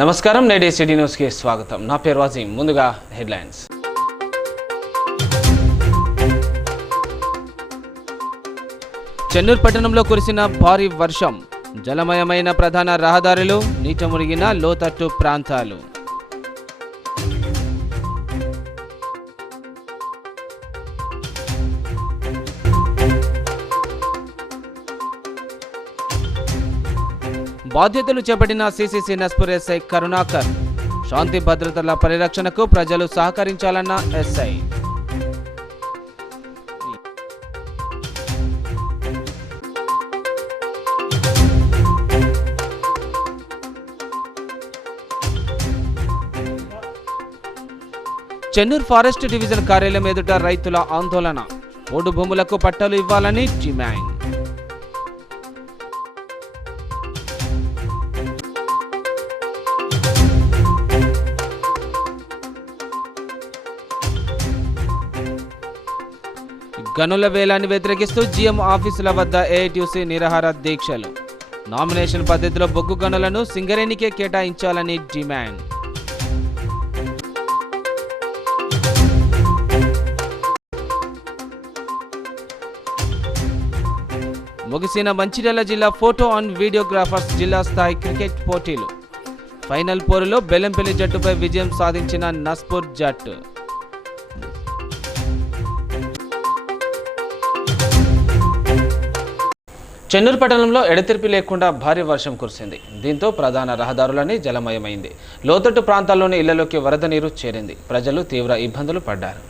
నమస్కారం, నేటి సిటీ న్యూస్కి స్వాగతం. నా పేరు వాజీం. ముందుగా హెడ్లైన్స్. చెన్నూరు పట్టణంలో కురిసిన భారీ వర్షం, జలమయమైన ప్రధాన రహదారులు, నీట మునిగిన లోతట్టు ప్రాంతాలు. బాధ్యతలు చేపట్టిన సిసిసి నస్పూర్ ఎస్ఐ కరుణాకర్. శాంతి భద్రతల పరిరక్షణకు ప్రజలు సహకరించాలన్న ఎస్ఐ. చెన్నూరు ఫారెస్ట్ డివిజన్ కార్యాలయం ఎదుట రైతుల ఆందోళన, పోడు భూములకు పట్టాలు ఇవ్వాలని డిమాండ్. గనుల వేలాన్ని వ్యతిరేకిస్తూ జీఎం ఆఫీసుల వద్ద ఏఐటీయూసీ నిరాహార దీక్షలు. నామినేషన్ పద్ధతిలో బొగ్గు గనులను సింగరేణికే కేటాయించాలని డిమాండ్. ముగిసిన మంచిర్యాల జిల్లా ఫోటో అండ్ వీడియోగ్రాఫర్స్ జిల్లా స్థాయి క్రికెట్ పోటీలు. ఫైనల్ పోరులో బెల్లంపల్లి జట్టుపై విజయం సాధించిన నస్పూర్ జట్టు. చెన్నూరు పట్టణంలో ఎడతెరిపి లేకుండా భారీ వర్షం కురిసింది. దీంతో ప్రధాన రహదారులన్నీ జలమయమైంది. లోతట్టు ప్రాంతాల్లోని ఇళ్లలోకి వరద నీరు చేరింది. ప్రజలు తీవ్ర ఇబ్బందులు పడ్డారు.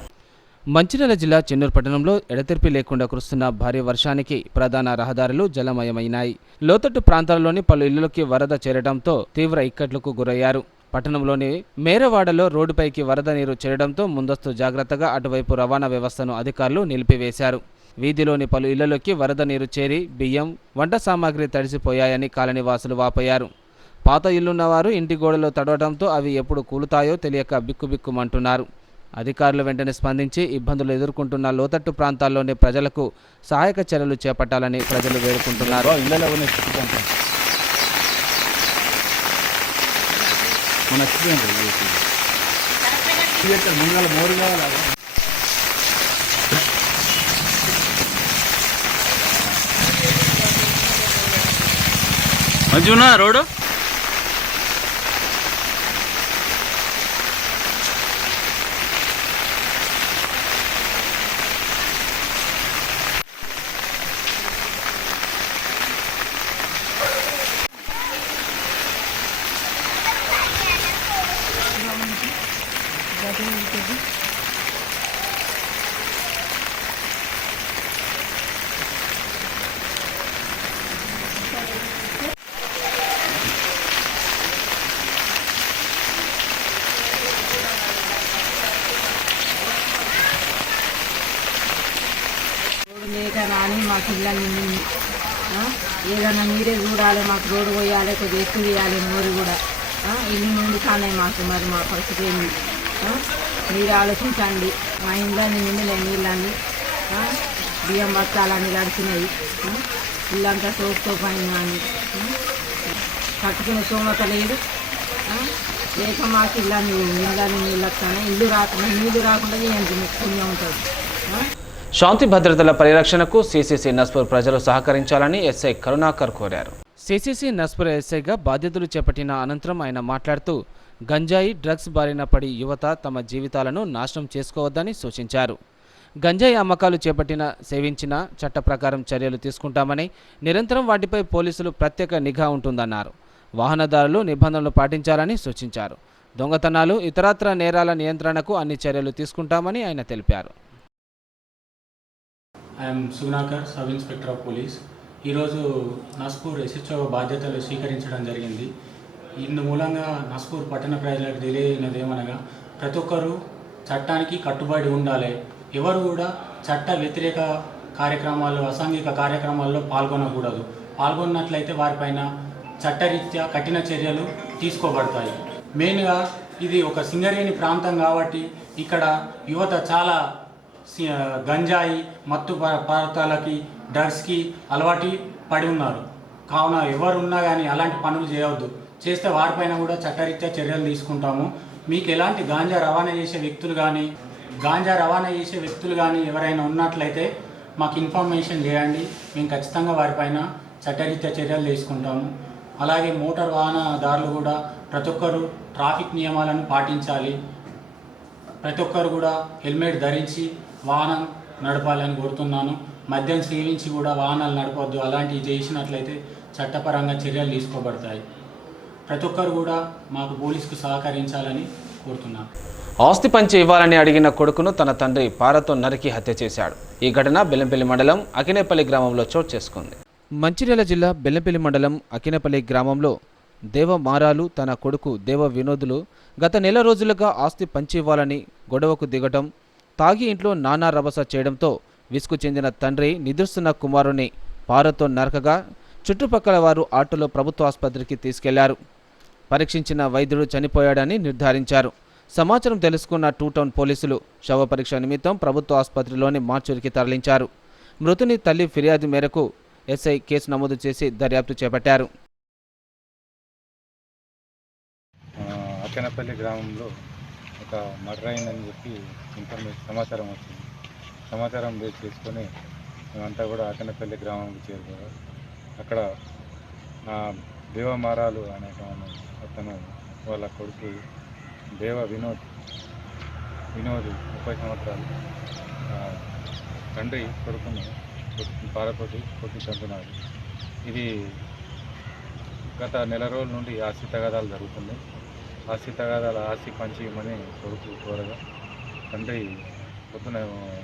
మంచిర్యాల జిల్లా చెన్నూరు పట్టణంలో ఎడతెరిపి లేకుండా కురుస్తున్న భారీ వర్షానికి ప్రధాన రహదారులు జలమయమైనాయి. లోతట్టు ప్రాంతాల్లోని పలు ఇళ్లలోకి వరద చేరడంతో తీవ్ర ఇక్కట్లకు గురయ్యారు. పట్టణంలోని మేరవాడలో రోడ్డుపైకి వరద నీరు చేరడంతో ముందస్తు జాగ్రత్తగా అటువైపు రవాణా వ్యవస్థను అధికారులు నిలిపివేశారు. వీధిలోని పలు ఇళ్లలోకి వరద నీరు చేరి బియ్యం, వంట సామాగ్రి తడిసిపోయాయని కాలనీవాసులు వాపోయారు. పాత ఇల్లున్నవారు ఇంటి గోడలు తడవడంతో అవి ఎప్పుడు కూలుతాయో తెలియక బిక్కుబిక్కుమంటున్నారు. అధికారులు వెంటనే స్పందించి ఇబ్బందులు ఎదుర్కొంటున్న లోతట్టు ప్రాంతాల్లోని ప్రజలకు సహాయక చర్యలు చేపట్టాలని ప్రజలు వేడుకుంటున్నారు. మంచిగా రోడ్డు లేక కానీ మాకు ఇళ్ళని ఏదైనా మీరే చూడాలి, మాకు రోడ్డు పోయాలి, కొద్దిగా ఎక్కువ వేయాలి, నోరు కూడా ఇల్లు నుండి కానీ మాకు మరి మా పరిస్థితి ఏంది మీరు ఆలోచించండి. మా ఇండ్లని నిండినాయి నీళ్ళని, బియ్యం బత్తాలన్నీ గడిచినాయి, ఇల్లంతా తోపుతోపైంది కానీ కట్టుకునే స్తోమత లేదు. లేక మాకు ఇళ్ళని నీళ్ళు వస్తాయి, ఇల్లు రాకుండా నీళ్ళు రాకుండా ఏంటి పుణ్యం ఉంటుంది. శాంతి భద్రతల పరిరక్షణకు సిసిసి నస్పూర్ ప్రజలు సహకరించాలని ఎస్ఐ కరుణాకర్ కోరారు. సిసిసి నస్పూర్ ఎస్ఐగా బాధ్యతలు చేపట్టిన అనంతరం ఆయన మాట్లాడుతూ గంజాయి, డ్రగ్స్ బారిన పడి యువత తమ జీవితాలను నాశనం చేసుకోవద్దని సూచించారు. గంజాయి అమ్మకాలు సేవించిన చట్ట ప్రకారం చర్యలు తీసుకుంటామని, నిరంతరం వాటిపై పోలీసులు ప్రత్యేక నిఘా ఉంటుందన్నారు. వాహనదారులు నిబంధనలు పాటించాలని సూచించారు. దొంగతనాలు, ఇతరత్ర నేరాల నియంత్రణకు అన్ని చర్యలు తీసుకుంటామని ఆయన తెలిపారు. I'm Sunakar, sub inspector of police. ఈరోజు నస్పూర్ ఎస్హెచ్ఓ బాధ్యతలు స్వీకరించడం జరిగింది. ఇందు మూలంగా నస్పూర్ పట్టణ ప్రజలకు తెలియనిది ఏమనగా ప్రతి ఒక్కరూ చట్టానికి కట్టుబడి ఉండాలి. ఎవరు కూడా చట్ట వ్యతిరేక కార్యక్రమాలు, అసాంఘిక కార్యక్రమాల్లో పాల్గొనకూడదు. పాల్గొన్నట్లయితే వారిపైన చట్టరీత్యా కఠిన చర్యలు తీసుకోబడతాయి. మెయిన్గా ఇది ఒక సింగరేణి ప్రాంతం కాబట్టి ఇక్కడ యువత చాలా గంజాయి, మత్తు పదార్థాలకి, డ్రగ్స్కి అలవాటు పడి ఉన్నారు. కావున ఎవరున్నా కానీ అలాంటి పనులు చేయవద్దు. చేస్తే వారిపైన కూడా చట్టరీత్యా చర్యలు తీసుకుంటాము. మీకు ఎలాంటి గాంజా రవాణా చేసే వ్యక్తులు కానీ ఎవరైనా ఉన్నట్లయితే మాకు ఇన్ఫర్మేషన్ చేయండి. మేము ఖచ్చితంగా వారిపైన చట్టరీత్యా చర్యలు తీసుకుంటాము. అలాగే మోటార్ వాహనదారులు కూడా ప్రతి ఒక్కరు ట్రాఫిక్ నియమాలను పాటించాలి. ప్రతి ఒక్కరు కూడా హెల్మెట్ ధరించి వాహనం నడపాలని కోరుతున్నాను. మద్యం సేవించి కూడా వాహనాలు నడపవద్దు. అలాంటివి చేసినట్లయితే చట్టపరంగా చర్యలు తీసుకోబడతాయి. ప్రతి ఒక్కరు కూడా మాకు పోలీసుకు సహకరించాలని కోరుతున్నాను. ఆస్తి పంచి ఇవ్వాలని అడిగిన కొడుకును తన తండ్రి పారతో నరికి హత్య చేశాడు. ఈ ఘటన బెల్లంపల్లి మండలం అకినేపల్లి గ్రామంలో చోటు చేసుకుంది. మంచిర్యాల జిల్లా బెల్లంపల్లి మండలం అకినేపల్లి గ్రామంలో దేవ మారాలు తన కొడుకు దేవ వినోదులు గత నెల రోజులుగా ఆస్తి పంచి ఇవ్వాలని గొడవకు దిగటం, తాగి ఇంట్లో నానా రభస చేయడంతో విసుగు చెందిన తండ్రి నిద్రిస్తున్న కుమారుని పారతో నరకగా చుట్టుపక్కల వారు ఆటోలో ప్రభుత్వ ఆసుపత్రికి తీసుకెళ్లారు. పరీక్షించిన వైద్యుడు చనిపోయాడని నిర్ధారించారు. సమాచారం తెలుసుకున్న టూ టౌన్ పోలీసులు శవ పరీక్ష నిమిత్తం ప్రభుత్వ ఆసుపత్రిలోని మార్చురికి తరలించారు. మృతుని తల్లి ఫిర్యాదు మేరకు ఎస్ఐ కేసు నమోదు చేసి దర్యాప్తు చేపట్టారు. అక్కనపల్లి గ్రామంలో ఒక మర్డర్ అయిందని చెప్పి సమాచారం వచ్చింది. సమాచారం బేస్ చేసుకొని మేమంతా కూడా అక్కనపల్లి గ్రామంకి చేరుకోవాలి. అక్కడ దేవమారాలు అనే అతను వాళ్ళ కొడుకు దేవ వినోద్ 30 సంవత్సరాలు తండ్రి కొడుకును పారతోటి కొట్టి చంపినాడు. ఇది గత నెల రోజుల నుండి ఆస్తి తగాదాలు జరుగుతున్నాయి. ఆస్తి పంచి ఇవ్వమని కొడుకు కోరగా తండ్రి పొద్దున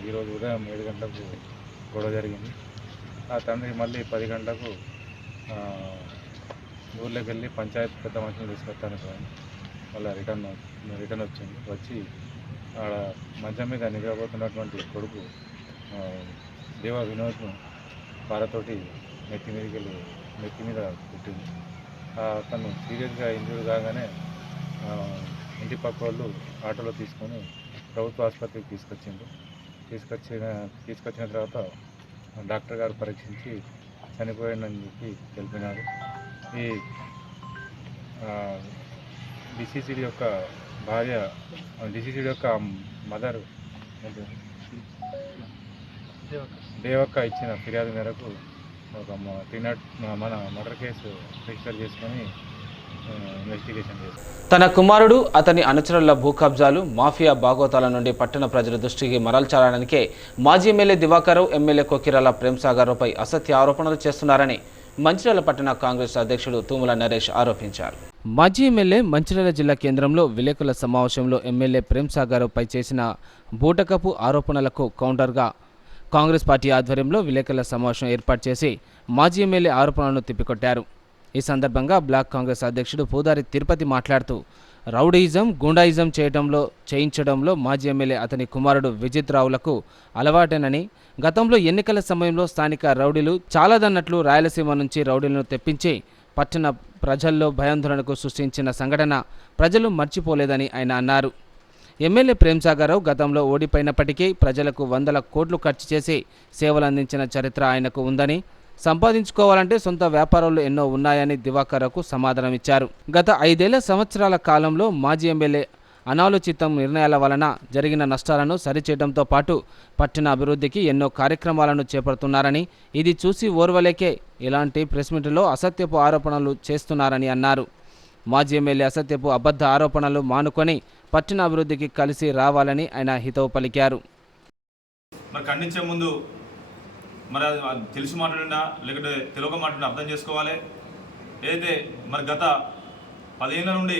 ఈరోజు ఉదయం 7 గంటలకు గొడవ జరిగింది. ఆ తండ్రి మళ్ళీ 10 గంటలకు ఊర్లోకి వెళ్ళి పంచాయతీ పెద్ద మనిషిని తీసుకొస్తాను మళ్ళీ రిటర్న్ వచ్చి ఆడ మంచం మీద నిద్రపోతున్నటువంటి కొడుకు దేవ వినోద్ను పారతోటి నెత్తి మీద పుట్టింది. అతను సీరియస్గా ఇంజూర్ కాగానే ఇంటి పక్క వాళ్ళు ఆటోలో తీసుకొని ప్రభుత్వ ఆసుపత్రికి తీసుకొచ్చిన తర్వాత డాక్టర్ గారు పరీక్షించి చనిపోయాడని చెప్పి తెలిపినారు. ఈ డిసీసీడీ యొక్క భార్య డిసీసీడీ యొక్క మదర్ దేవక్క ఇచ్చిన ఫిర్యాదు మేరకు ఒక మన మర్డర్ కేసు రిజిస్టర్ చేసుకొని ఇన్వెస్టిగేషన్ చేశారు. తన కుమారుడు అతని అనుచరుల భూ కబ్జాలు మాఫియా బాగోతాల నుండి పట్టణ ప్రజల దృష్టికి మరల్చాలడానికే మాజీ ఎమ్మెల్యే దివాకర్ ఎమ్మెల్యే కొకిరాల ప్రేమ్సాగర్పై అసత్య ఆరోపణలు చేస్తున్నారని మంచిర్యాల పట్టణ కాంగ్రెస్ అధ్యక్షుడు తూముల నరేష్ ఆరోపించారు. మాజీ ఎమ్మెల్యే మంచిర్యాల జిల్లా కేంద్రంలో విలేకరుల సమావేశంలో ఎమ్మెల్యే ప్రేమ్సాగర్పై చేసిన బూటకపు ఆరోపణలకు కౌంటర్గా కాంగ్రెస్ పార్టీ ఆధ్వర్యంలో విలేకరుల సమావేశం ఏర్పాటు చేసి మాజీ ఎమ్మెల్యే ఆరోపణలను తిప్పికొట్టారు. ఈ సందర్భంగా బ్లాక్ కాంగ్రెస్ అధ్యక్షుడు పూదారి తిరుపతి మాట్లాడుతూ రౌడీయిజం, గుండాయిజం చేయించడంలో మాజీ ఎమ్మెల్యే అతని కుమారుడు విజిత్ రావులకు అలవాటేనని, గతంలో ఎన్నికల సమయంలో స్థానిక రౌడీలు చాలాదన్నట్లు రాయలసీమ నుంచి రౌడీలను తెప్పించి పట్టణ ప్రజల్లో భయాందోళనకు సృష్టించిన సంఘటన ప్రజలు మర్చిపోలేదని ఆయన అన్నారు. ఎమ్మెల్యే ప్రేమ్సాగర్రావు గతంలో ఓడిపోయినప్పటికీ ప్రజలకు 100 కోట్లు ఖర్చు చేసి సేవలు అందించిన చరిత్ర ఆయనకు ఉందని, సంపాదించుకోవాలంటే సొంత వ్యాపారాలు ఎన్నో ఉన్నాయని దివాకర్కు సమాధానమిచ్చారు. గత 5 సంవత్సరాల కాలంలో మాజీ ఎమ్మెల్యే అనాలోచిత నిర్ణయాల వలన జరిగిన నష్టాలను సరిచేయడంతో పాటు పట్టణ అభివృద్ధికి ఎన్నో కార్యక్రమాలను చేపడుతున్నారని, ఇది చూసి ఓర్వలేకే ఇలాంటి ప్రెస్ మీట్లో అసత్యపు ఆరోపణలు చేస్తున్నారని అన్నారు. మాజీ ఎమ్మెల్యే అసత్యపు అబద్ధ ఆరోపణలు మానుకొని పట్టణ అభివృద్ధికి కలిసి రావాలని ఆయన హితవు పలికారు. మరి ఖండించే ముందు మరి అది తెలిసి మాట్లాడినా లేకపోతే తెలియక మాట్లాడినా అర్థం చేసుకోవాలి. ఏదైతే మరి గత 10 ఏళ్ళ నుండి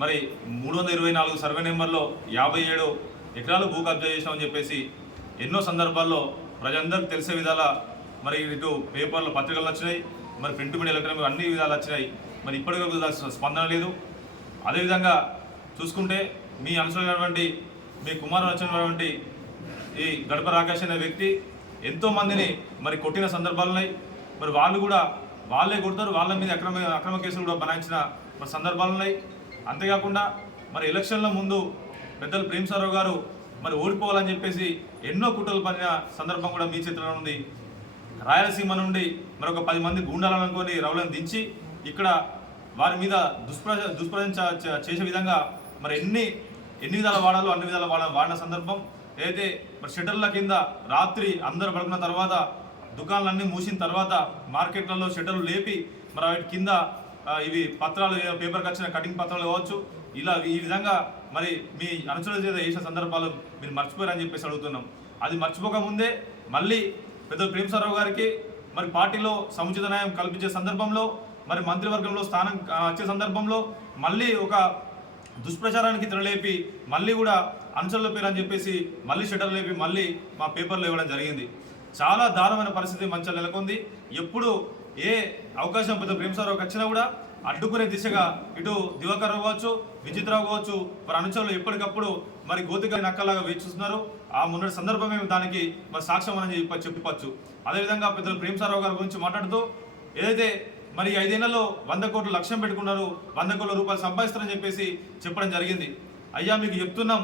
మరి 324 సర్వే నెంబర్లో 57 ఎకరాలు భూ కబ్జా చేసామని చెప్పేసి ఎన్నో సందర్భాల్లో ప్రజలందరికీ తెలిసే విధాల మరి ఇటు పేపర్లో పత్రికలు వచ్చినాయి, మరి ప్రింట్ మీడియా ఎలక్ట్రానిక్ అన్ని విధాలు వచ్చినాయి. మరి ఇప్పటికీ స్పందన లేదు. అదేవిధంగా చూసుకుంటే మీ అనుసరైనటువంటి మీ కుమారుడు వచ్చినటువంటి ఈ గడప రాకేష్ అనే వ్యక్తి ఎంతోమందిని మరి కొట్టిన సందర్భాలు ఉన్నాయి. మరి వాళ్ళు కూడా వాళ్ళే కొడతారు, వాళ్ళ మీద అక్రమ కేసులు కూడా బనాయించిన మరి సందర్భాలు ఉన్నాయి. అంతేకాకుండా మరి ఎలక్షన్ల ముందు పెద్దలు ప్రేమ్సాగర్రావు గారు మరి ఓడిపోవాలని చెప్పేసి ఎన్నో కుట్రలు పడిన సందర్భం కూడా మీ చిత్రంలో ఉంది. రాయలసీమ నుండి మరొక 10 మంది గూండాలను అనుకొని రౌలను దించి ఇక్కడ వారి మీద దుష్ప్రచారం చేసే విధంగా మరి ఎన్ని విధాలు వాడాలో అన్ని విధాలు వాడిన సందర్భం ఏదైతే మరి షట్టర్ల కింద రాత్రి అందరూ పడుకున్న తర్వాత దుకాణాలన్నీ మూసిన తర్వాత మార్కెట్లలో షట్టర్లు లేపి మరి వాటి కింద ఇవి పత్రాలు పేపర్కి వచ్చిన కటింగ్ పత్రాలు కావచ్చు ఇలా ఈ విధంగా మరి మీ అనుచరుల చేత చేసిన సందర్భాలు మీరు మర్చిపోయారని చెప్పేసి అడుగుతున్నాం. అది మర్చిపోకముందే మళ్ళీ పెద్ద ప్రేమసారావు గారికి మరి పార్టీలో సముచిత న్యాయం కల్పించే సందర్భంలో మరి మంత్రివర్గంలో స్థానం వచ్చే సందర్భంలో మళ్ళీ ఒక దుష్ప్రచారానికి తెరలేపి మళ్ళీ కూడా అనుచరుల పేరు అని చెప్పేసి మళ్ళీ షట్టర్ లేపి మళ్ళీ మా పేపర్లు ఇవ్వడం జరిగింది. చాలా దారుణమైన పరిస్థితి మంచిగా నెలకొంది. ఎప్పుడు ఏ అవకాశం పెద్ద ప్రేమసారావుకి వచ్చినా కూడా అడ్డుకునే దిశగా ఇటు దివాకర్ రావు కావచ్చు, విజిత్రావు కావచ్చు, మరి అనుచరులు ఎప్పటికప్పుడు మరి గోతిగా నక్కలాగా వేచి చూస్తున్నారు. ఆ మొన్నటి సందర్భమే దానికి మరి సాక్ష్యం అని చెప్పవచ్చు. అదేవిధంగా పెద్దలు ప్రేమసారావు గారి గురించి మాట్లాడుతూ ఏదైతే మరి 5 ఏళ్లలో 100 కోట్లు లక్ష్యం పెట్టుకున్నారు, 100 కోట్ల రూపాయలు సంపాదిస్తారని చెప్పేసి చెప్పడం జరిగింది. అయ్యా మీకు చెప్తున్నాం,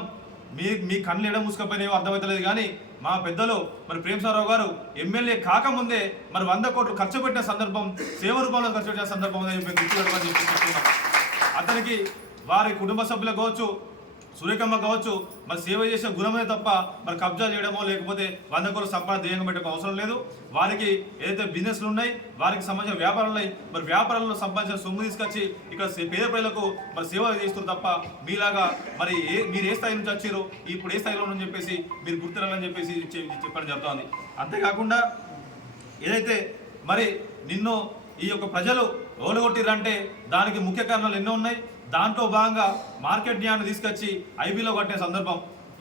మీ కళ్ళు ఎడ మూసుకపోయినాయో అర్థమవుతలేదు కానీ మా పెద్దలు మరి ప్రేమసారావు గారు ఎమ్మెల్యే కాకముందే మరి 100 కోట్లు ఖర్చు పెట్టిన సందర్భం, సేవ రూపంలో ఖర్చు పెట్టిన సందర్భం చెప్తున్నాం. అతనికి వారి కుటుంబ సభ్యులకు కావచ్చు, సురేఖమ్మ కావచ్చు, మరి సేవ చేసే గుణమే తప్ప మరి కబ్జా చేయడమో లేకపోతే 100 కోట్ల సంపాదన ధ్యేయంగా పెట్టడం అవసరం లేదు. వారికి ఏదైతే బిజినెస్లు ఉన్నాయి, వారికి సంబంధించిన వ్యాపారాలు ఉన్నాయి, మరి వ్యాపారాల్లో సంబంధించిన సొమ్ము తీసుకొచ్చి ఇక్కడ పేద ప్రజలకు మరి సేవ చేస్తున్నారు తప్ప మీలాగా మరి మీరు ఏ స్థాయి నుంచి వచ్చారో ఇప్పుడు ఏ స్థాయిలో అని చెప్పేసి మీరు గుర్తిరాలని చెప్పేసి చెప్పడం జరుగుతుంది. అంతేకాకుండా ఏదైతే మరి నిన్ను ఈ యొక్క ప్రజలు ఓడగొట్టిరంటే దానికి ముఖ్య కారణాలు ఎన్నో ఉన్నాయి. దాంట్లో భాగంగా మార్కెట్ న్యాయాన్ని తీసుకొచ్చి ఐబీలో కట్టిన సందర్భం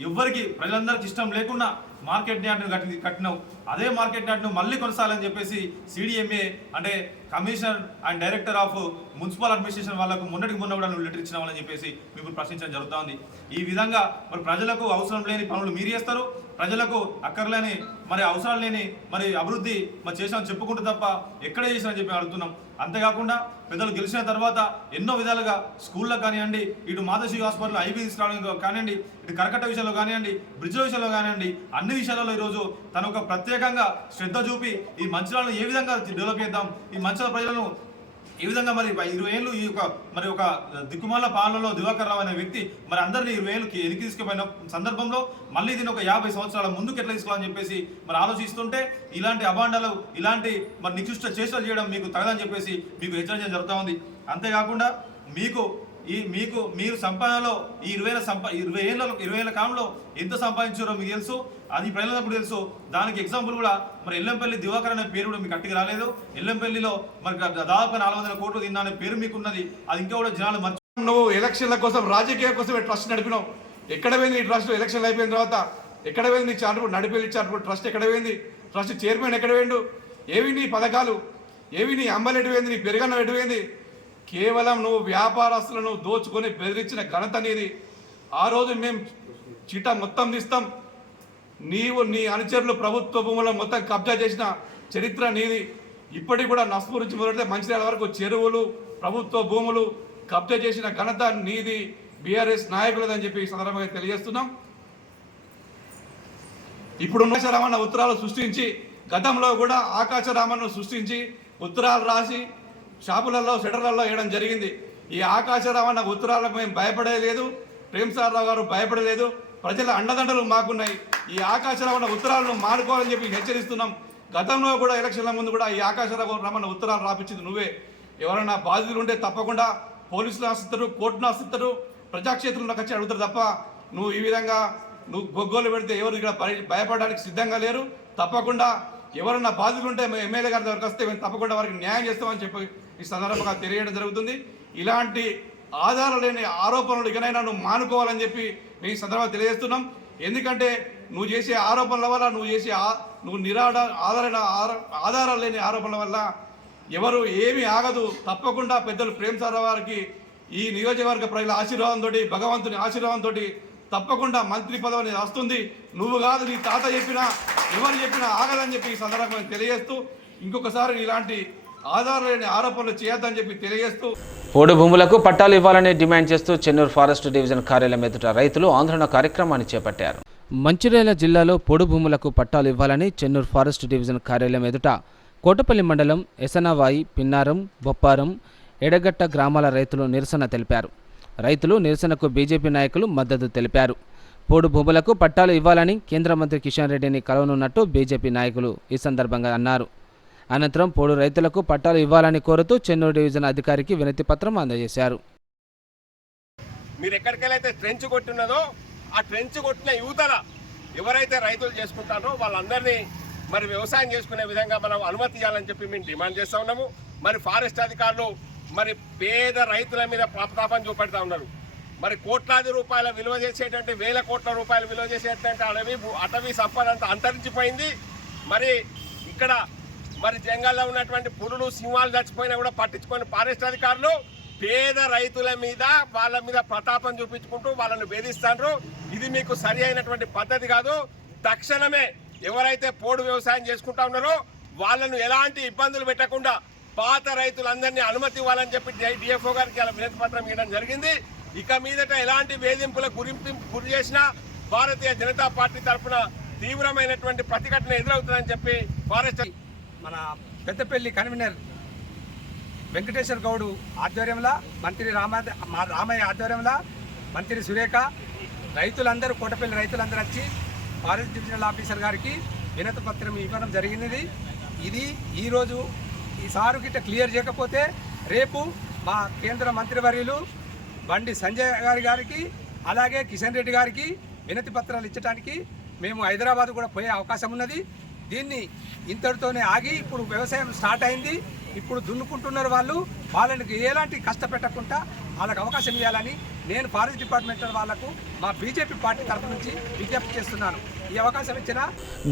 ఎవ్వరికి ప్రజలందరికీ ఇష్టం లేకుండా మార్కెట్ న్యాయాన్ని కట్టినావు. అదే మార్కెట్ న్యాయాన్ని మళ్ళీ కొనసాగాలని చెప్పేసి CDMA అంటే commissioner and director of municipal administration వాళ్ళకు మొన్నటికి మొన్న కూడా నువ్వు లెటర్ ఇచ్చిన వాళ్ళని చెప్పేసి మీకు ప్రశ్నించడం జరుగుతుంది. ఈ విధంగా మరి ప్రజలకు అవసరం లేని పనులు మీరు చేస్తారు, ప్రజలకు అక్కర్లేని మరి అవసరాలు లేని మరి అభివృద్ధి మరి చేసామని చెప్పుకుంటూ తప్ప ఎక్కడే చేసామని చెప్పి అడుగుతున్నాం. అంతేకాకుండా పెద్దలు గెలిచిన తర్వాత ఎన్నో విధాలుగా స్కూళ్ళకు కానివ్వండి, ఇటు మాధవశ్రీ హాస్పిటల్ ఐబీ తీసుకురావడం కానివ్వండి, ఇటు కరకట్ట విషయంలో కానివ్వండి, బ్రిడ్జ్ విషయంలో కానివ్వండి, అన్ని విషయాలలో ఈరోజు తను ఒక ప్రత్యేకంగా శ్రద్ధ చూపి ఈ మంచిర్యాలను ఏ విధంగా డెవలప్ చేద్దాం, ఈ మంచిర్యాల ప్రజలను ఈ విధంగా మరి 20 ఏళ్ళు ఈ యొక్క మరి ఒక దిక్కుమాల పాలనలో దివాకర్ రావు అనే వ్యక్తి మరి అందరినీ 20 ఏళ్ళకి ఎనికి తీసుకుపోయిన సందర్భంలో మళ్ళీ దీన్ని ఒక 50 సంవత్సరాల ముందుకు ఎట్లా తీసుకోవాలని చెప్పేసి మరి ఆలోచిస్తుంటే ఇలాంటి అభాండాలు ఇలాంటి మరి నికృష్ట చేష్టలు చేయడం మీకు తగదని చెప్పేసి మీకు హెచ్చరించడం జరుగుతూ ఉంది. అంతేకాకుండా మీరు సంపాదనలో ఈ 20 ఏళ్ళ కాలంలో ఎంత సంపాదించారో మీకు తెలుసు, అది ప్రజలకు తెలుసు. దానికి ఎగ్జాంపుల్ కూడా మరి ఎల్లంపల్లి దివాకర్ అనే పేరు కూడా మీకు కట్టికి రాలేదు. ఎల్లంపల్లిలో మరి దాదాపు 400 కోట్లు తిన్నా అనే పేరు మీకున్నది, అది ఇంకా కూడా జనాలు మర్చి. నువ్వు ఎలక్షన్ల కోసం రాజకీయం కోసం ట్రస్ట్ నడిపినావు. ఎక్కడ పోయింది ఈ ట్రస్ట్? ఎలక్షన్లు అయిపోయిన తర్వాత ఎక్కడ పోయింది నీ చార్ట్? నడిపేది చార్ట్ ట్రస్ట్ ఎక్కడ పోయింది? ట్రస్ట్ చైర్మన్ ఎక్కడ పోయిండు? ఏవి నీ పథకాలు? ఏవి నీ అమ్మలు ఎటుపోయింది? నీ పెరుగన్నం ఎటుపోయింది? కేవలం నువ్వు వ్యాపారస్తులను దోచుకొని బెదిరించిన ఘనత నీది. ఆ రోజు మేము చిట్టా మొత్తం తీస్తాం, నీవు నీ అనుచరులు ప్రభుత్వ భూములను మొత్తం కబ్జా చేసిన చరిత్ర నీది. ఇప్పటికి కూడా నష్టం నుంచి మొదలెడితే మంచిర్యాల వరకు చెరువులు, ప్రభుత్వ భూములు కబ్జా చేసిన ఘనత నీది, బీఆర్ఎస్ నాయకులదని చెప్పి ఈ సందర్భంగా తెలియజేస్తున్నాం. ఇప్పుడు ఆకాశరామన్న ఉత్తరాలు సృష్టించి, గతంలో కూడా ఆకాశరామన్ను సృష్టించి ఉత్తరాలు రాసి షాపులలో షటర్లలో వేయడం జరిగింది. ఈ ఆకాశరామన్న ఉత్తరాలకు మేము భయపడలేదు, ప్రేమసారావు గారు భయపడలేదు. ప్రజల అండదండలు మాకున్నాయి. ఈ ఆకాశరామన్న ఉత్తరాలను మానుకోవాలని చెప్పి హెచ్చరిస్తున్నాం. గతంలో కూడా ఎలక్షన్ల ముందు కూడా ఈ ఆకాశరామన్న ఉత్తరాలు రాపించింది నువ్వే. ఎవరైనా బాధితులు ఉంటే తప్పకుండా పోలీసులు ఆశిస్తారు, కోర్టును ఆశిస్తారు, ప్రజాక్షేత్రంలోకి వచ్చి అడుగుతారు తప్ప నువ్వు ఈ విధంగా నువ్వు గొగ్గోలు పెడితే ఎవరు ఇక్కడ భయపడడానికి సిద్ధంగా లేరు. తప్పకుండా ఎవరన్నా బాధితులు ఉంటే మేము ఎమ్మెల్యే గారి దగ్గరికి వస్తే మేము తప్పకుండా వారికి న్యాయం చేస్తామని చెప్పి ఈ సందర్భంగా తెలియడం జరుగుతుంది. ఇలాంటి ఆధారం లేని ఆరోపణలు ఇకనైనా నువ్వు మానుకోవాలని చెప్పి మేము ఈ సందర్భంగా తెలియజేస్తున్నాం. ఎందుకంటే నువ్వు చేసే ఆరోపణల వల్ల నువ్వు ఆధారాలు లేని ఆరోపణల వల్ల ఎవరు ఏమీ ఆగదు. తప్పకుండా పెద్దలు ప్రేమసారావు గారికి ఈ నియోజకవర్గ ప్రజల ఆశీర్వాదంతో, భగవంతుని ఆశీర్వాదంతో తప్పకుండా మంత్రి పదవిని వస్తుంది. నువ్వు కాదు, నీ తాత చెప్పినా ఎవరు చెప్పినా ఆగదని చెప్పి ఈ సందర్భంగా తెలియజేస్తూ ఇంకొకసారి ఇలాంటి ఆధారం లేని ఆరోపణలు చేయొద్దని చెప్పి తెలియజేస్తూ పోడు భూములకు పట్టాలు ఇవ్వాలని డిమాండ్ చేస్తూ చెన్నూరు ఫారెస్ట్ డివిజన్ కార్యాలయం ఎదుట రైతులు ఆందోళన కార్యక్రమాన్ని చేపట్టారు. మంచిర్యాల జిల్లాలో పోడు భూములకు పట్టాలు ఇవ్వాలని చెన్నూరు ఫారెస్ట్ డివిజన్ కార్యాలయం ఎదుట కోటపల్లి మండలం ఎసనవాయి, పిన్నారం, బొప్పారం, ఎడగట్ట గ్రామాల రైతులు నిరసన తెలిపారు. రైతులు నిరసనకు బీజేపీ నాయకులు మద్దతు తెలిపారు. పోడు భూములకు పట్టాలు ఇవ్వాలని కేంద్ర మంత్రి కిషన్ రెడ్డిని కలవనున్నట్టు బీజేపీ నాయకులు ఈ సందర్భంగా అన్నారు. అనంతరం పోడు రైతులకు పట్టాలు ఇవ్వాలని కోరుతూ చెన్నూరు డివిజన్ అధికారికి వినతి పత్రం అందజేశారు. మీరు ఎక్కడికెళ్ళైతే ట్రెంచ్ కొట్టున్నదో ఆ ట్రెంచ్ కొట్టిన యువతల ఎవరైతే రైతులు చేసుకుంటారో వాళ్ళందరినీ మరి వ్యవసాయం చేసుకునే విధంగా మనం అనుమతి ఇవ్వాలని చెప్పి మేము డిమాండ్ చేస్తూ ఉన్నాము. మరి ఫారెస్ట్ అధికారులు మరి పేద రైతుల మీద పాపతాపం చూపెడతా ఉన్నారు. మరి కోట్లాది రూపాయల విలువ చేసేటువంటి వేల కోట్ల రూపాయలు విలువ చేసేటువంటి అటవీ సంపద అంతా అంతరించిపోయింది. మరి ఇక్కడ మరి జంగల్లో ఉన్నటువంటి పులులు సింహాలు చచ్చిపోయినా కూడా పట్టించుకొని ఫారెస్ట్ అధికారులు పేద రైతుల మీద వాళ్ళ మీద ప్రతాపం చూపించుకుంటూ వాళ్ళని వేధిస్తారు. ఇది మీకు సరి అయినటువంటి పద్ధతి కాదు. తక్షణమే ఎవరైతే పోడు వ్యవసాయం చేసుకుంటా ఉన్నారో వాళ్ళను ఎలాంటి ఇబ్బందులు పెట్టకుండా పాత రైతులందరినీ అనుమతి ఇవ్వాలని చెప్పి డిఎఫ్ఓ గారికి అలా వినతి పత్రం ఇవ్వడం జరిగింది. ఇక మీదట ఎలాంటి వేధింపులకు గురి చేసినా భారతీయ జనతా పార్టీ తరఫున తీవ్రమైనటువంటి ప్రతిఘటన ఎదురవుతుందని చెప్పి ఫారెస్ట్ మన పెద్దపల్లి కన్వీనర్ వెంకటేశ్వర గౌడ్ ఆధ్వర్యంలో మంత్రి రామయ్య ఆధ్వర్యంలో మంత్రి సురేఖ రైతులందరూ కోటపల్లి రైతులందరూ వచ్చి ఫారెస్ట్ డివిజనల్ ఆఫీసర్ గారికి వినతి పత్రం ఇవ్వడం జరిగినది. ఇది ఈరోజు ఈసారి గిట్ట క్లియర్ చేయకపోతే రేపు మా కేంద్ర మంత్రివర్యులు బండి సంజయ్ గారికి అలాగే కిషన్ రెడ్డి గారికి వినతి పత్రాలు ఇచ్చడానికి మేము హైదరాబాద్ కూడా పోయే అవకాశం ఉన్నది. దీన్ని ఇంతటితోనే ఆగి ఇప్పుడు వ్యవసాయం స్టార్ట్ అయింది. ఇప్పుడు దున్నుకుంటున్నారు వాళ్ళకి ఎలాంటి కష్టపెట్టకుండా వాళ్ళకి అవకాశం ఇవ్వాలని నేను ఫారెస్ట్ డిపార్ట్మెంట్ వాళ్లకు మా బీజేపీ పార్టీ తరఫు నుంచి విజ్ఞప్తి చేస్తున్నాను. ఈ అవకాశం ఇచ్చిన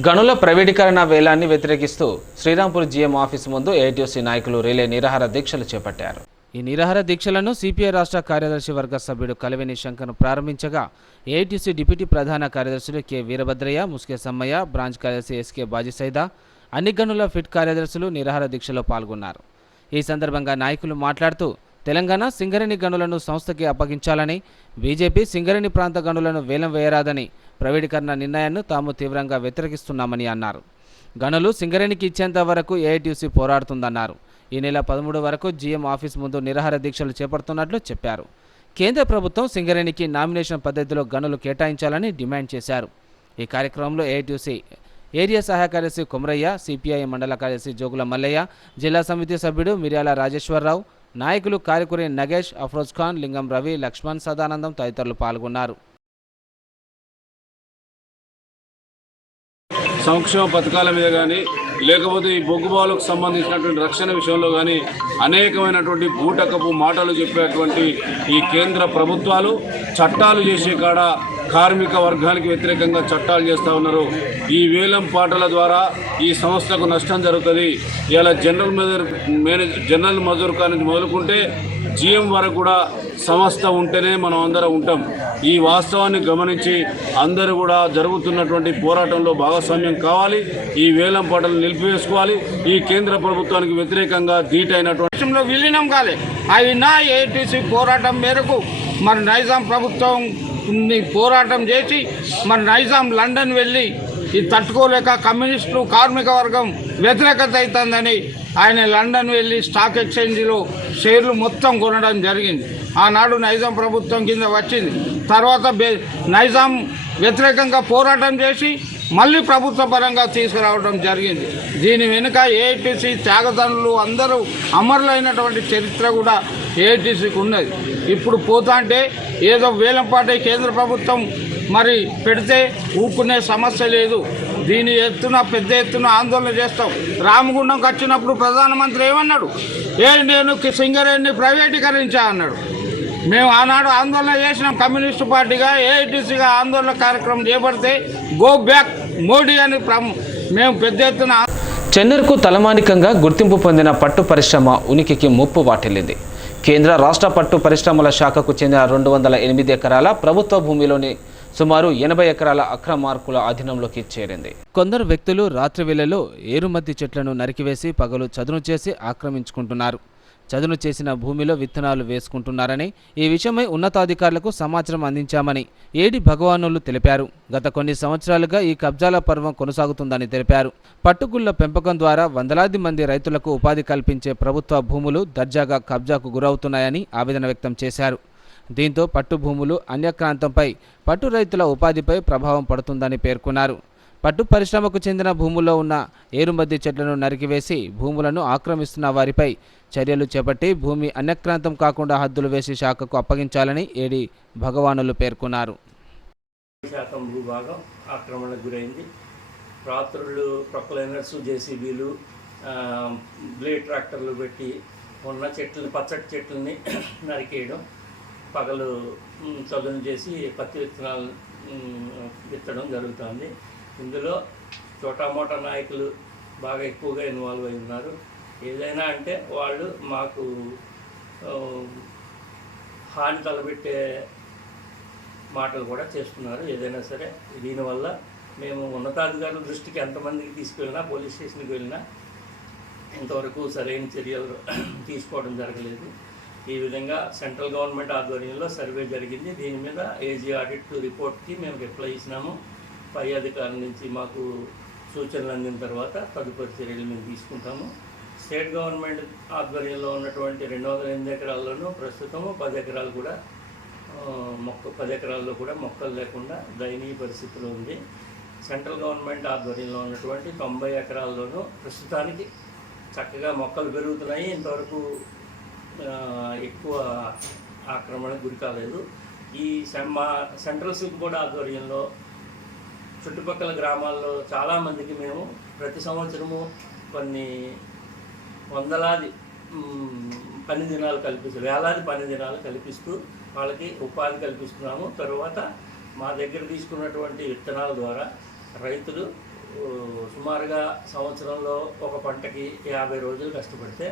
గనుల ప్రైవేటీకరణ వేలాన్ని వ్యతిరేకిస్తూ శ్రీరాంపూర్ జీఎం ఆఫీసు ముందు ఏఐటీయూసీ నాయకులు రిలే నిరాహార దీక్షలు చేపట్టారు. ఈ నిరాహార దీక్షలను సిపిఐ రాష్ట్ర కార్యదర్శి వర్గ సభ్యుడు కలివేని శంకర్ను ప్రారంభించగా ఏఐటీయూసీ డిప్యూటీ ప్రధాన కార్యదర్శులు కె వీరభద్రయ్య, ముస్కే సమ్మయ్య, బ్రాంచ్ కార్యదర్శి ఎస్కే బాజిసైదా, అన్ని గనుల ఫిట్ కార్యదర్శులు నిరాహార దీక్షలో పాల్గొన్నారు. ఈ సందర్భంగా నాయకులు మాట్లాడుతూ తెలంగాణ సింగరేణి గనులను సంస్థకి అప్పగించాలని, బీజేపీ సింగరేణి ప్రాంత గనులను వేలం వేయరాదని ప్రైవేటీకరణ నిర్ణయాన్ని తాము తీవ్రంగా వ్యతిరేకిస్తున్నామని అన్నారు. గనులు సింగరేణికి ఇచ్చేంత వరకు ఏఐటీయూసీ పోరాడుతుందన్నారు. ఈ నెల 13 వరకు జీఎం ఆఫీస్ ముందు నిరాహార దీక్షలు చేపడుతున్నట్లు చెప్పారు. కేంద్ర ప్రభుత్వం సింగరేణికి నామినేషన్ పద్ధతిలో గనులు కేటాయించాలని డిమాండ్ చేశారు. ఈ కార్యక్రమంలో ఏఐటీయూసీ ఏరియా సహాయ కార్యదర్శి కొమరయ్య, సిపిఐ మండల కార్యదర్శి జోగుల మల్లయ్య, జిల్లా సమితి సభ్యుడు మిర్యాల రాజేశ్వరరావు, నాయకులు కారికురి నగేష్, అఫ్రోజ్ ఖాన్, లింగం రవి, లక్ష్మణ్ సదానందం తదితరులు పాల్గొన్నారు. సంక్షేమ పథకాల మీద కానీ లేకపోతే ఈ బొగ్గుబావులకు సంబంధించినటువంటి రక్షణ విషయంలో కానీ అనేకమైనటువంటి బూటకపు మాటలు చెప్పేటువంటి ఈ కేంద్ర ప్రభుత్వాలు చట్టాలు చేసే కాడ కార్మిక వర్గానికి వ్యతిరేకంగా చట్టాలు చేస్తూ ఉన్నారు. ఈ వేలం పాటల ద్వారా ఈ సంస్థకు నష్టం జరుగుతుంది. ఇలా జనరల్ మజూర్ నుంచి మొదలుకుంటే జీఎం వరకు కూడా సంస్థ ఉంటేనే మనం అందరం ఉంటాం. ఈ వాస్తవాన్ని గమనించి అందరూ కూడా జరుగుతున్నటువంటి పోరాటంలో భాగస్వామ్యం కావాలి. ఈ వేలం పాటలు నిలిపివేసుకోవాలి. ఈ కేంద్ర ప్రభుత్వానికి వ్యతిరేకంగా ధీటైనటువంటి విలీనం కాలే అయినా ఏటీసీ పోరాటం మేరకు మరి నైజాం ప్రభుత్వం పోరాటం చేసి మరి నైజాం లండన్ వెళ్ళి ఇది తట్టుకోలేక కమ్యూనిస్టులు కార్మిక వర్గం వ్యతిరేకత అవుతుందని ఆయన లండన్ వెళ్ళి స్టాక్ ఎక్స్చేంజ్లో షేర్లు మొత్తం కొనడం జరిగింది. ఆనాడు నైజాం ప్రభుత్వం కింద వచ్చింది. తర్వాత నైజాం వ్యతిరేకంగా పోరాటం చేసి మళ్ళీ ప్రభుత్వ పరంగా తీసుకురావడం జరిగింది. దీని వెనుక ఏఐటీసీ త్యాగదనులు అందరూ అమరులైనటువంటి చరిత్ర కూడా ఏఐటీసీకి ఉన్నది. ఇప్పుడు పోతాంటే ఏదో వేలంపాటే కేంద్ర ప్రభుత్వం మరి పెడితే ఊరుకునే సమస్య లేదు. దీని పెద్ద ఎత్తున ఆందోళన చేస్తాం. రామగుండంకి వచ్చినప్పుడు ప్రధానమంత్రి ఏమన్నాడు? నేను సింగరేణిని ప్రైవేటీకరించా అన్నాడు. మేము ఆనాడు ఆందోళన చేసినాం. కమ్యూనిస్టు పార్టీగా ఏఐటీసీగా ఆందోళన కార్యక్రమం చేపడితే గో బ్యాక్ మోడీ అని మేము పెద్ద ఎత్తున. చెన్నూరుకు తలమానికంగా గుర్తింపు పొందిన పట్టు పరిశ్రమ ఉనికికి ముప్పు వాటిల్లింది. కేంద్ర రాష్ట్ర పట్టు పరిశ్రమల శాఖకు చెందిన 208 ఎకరాల ప్రభుత్వ భూమిలోని సుమారు 80 ఎకరాల అక్రమార్కుల అధీనంలోకి చేరింది. కొందరు వ్యక్తులు రాత్రి వేళలో ఏరుమద్ది చెట్లను నరికివేసి పగలు చదును చేసి ఆక్రమించుకుంటున్నారు. చదును చేసిన భూమిలో విత్తనాలు వేసుకుంటున్నారని, ఈ విషయమై ఉన్నతాధికారులకు సమాచారం అందించామని ఏడి భగవానులు తెలిపారు. గత కొన్ని సంవత్సరాలుగా ఈ కబ్జాల పర్వం కొనసాగుతుందని తెలిపారు. పట్టుగుళ్ల పెంపకం ద్వారా వందలాది మంది రైతులకు ఉపాధి కల్పించే ప్రభుత్వ భూములు దర్జాగా కబ్జాకు గురవుతున్నాయని ఆవేదన వ్యక్తం చేశారు. దీంతో పట్టు భూములు అన్యక్రాంతంపై పట్టు రైతుల ఉపాధిపై ప్రభావం పడుతుందని పేర్కొన్నారు. పట్టు పరిశ్రమకు చెందిన భూముల్లో ఉన్న ఏరుమద్ది చెట్లను నరికివేసి భూములను ఆక్రమిస్తున్న వారిపై చర్యలు చేపట్టి భూమి అన్యక్రాంతం కాకుండా హద్దులు వేసి శాఖకు అప్పగించాలని ఏడి భగవానులు పేర్కొన్నారు. శాతం భూభాగం ఆక్రమణకు గురైంది. రాత్రులు ప్రొక్లైనర్స్, జేసీబీలు, బ్లేడ్ ట్రాక్టర్లు పెట్టి ఉన్న చెట్లని, పచ్చటి చెట్లని నరికేయడం, పగలు చదును చేసి పత్తి విత్తనాలు విత్తడం జరుగుతుంది. ఇందులో చోటామోటా నాయకులు బాగా ఎక్కువగా ఇన్వాల్వ్ అయి ఉన్నారు. ఏదైనా అంటే వాళ్ళు మాకు హాని తలబెట్టే మాటలు కూడా చేస్తున్నారు. ఏదైనా సరే దీనివల్ల మేము ఉన్నతాధికారుల దృష్టికి ఎంతమందికి తీసుకెళ్ళినా, పోలీస్ స్టేషన్కి వెళ్ళినా ఇంతవరకు సరైన చర్యలు తీసుకోవడం జరగలేదు. ఈ విధంగా సెంట్రల్ గవర్నమెంట్ ఆధ్వర్యంలో సర్వే జరిగింది. దీని మీద ఏజీ ఆడిట్ రిపోర్ట్కి మేము రిప్లై ఇచ్చినాము. పై అధికారుల నుంచి మాకు సూచనలు అందిన తర్వాత తదుపరి చర్యలు మేము తీసుకుంటాము. స్టేట్ గవర్నమెంట్ ఆధ్వర్యంలో ఉన్నటువంటి 208 ఎకరాల్లోనూ ప్రస్తుతము 10 ఎకరాలు కూడా 10 ఎకరాల్లో కూడా మొక్కలు లేకుండా దయనీయ పరిస్థితిలో ఉంది. సెంట్రల్ గవర్నమెంట్ ఆధ్వర్యంలో ఉన్నటువంటి 90 ఎకరాల్లోనూ ప్రస్తుతానికి చక్కగా మొక్కలు పెరుగుతున్నాయి. ఇంతవరకు ఎక్కువ ఆక్రమణకు గురి కాలేదు. ఈ మా సెంట్రల్ సిల్క్ బోర్డు ఆధ్వర్యంలో చుట్టుపక్కల గ్రామాల్లో చాలామందికి మేము ప్రతి సంవత్సరము కొన్ని వందలాది పని దినాలు కల్పిస్తూ, వేలాది పని దినాలు కల్పిస్తూ వాళ్ళకి ఉపాధి కల్పిస్తున్నాము. తరువాత మా దగ్గర తీసుకున్నటువంటి విత్తనాల ద్వారా రైతులు సుమారుగా సంవత్సరంలో ఒక పంటకి 50 రోజులు కష్టపడితే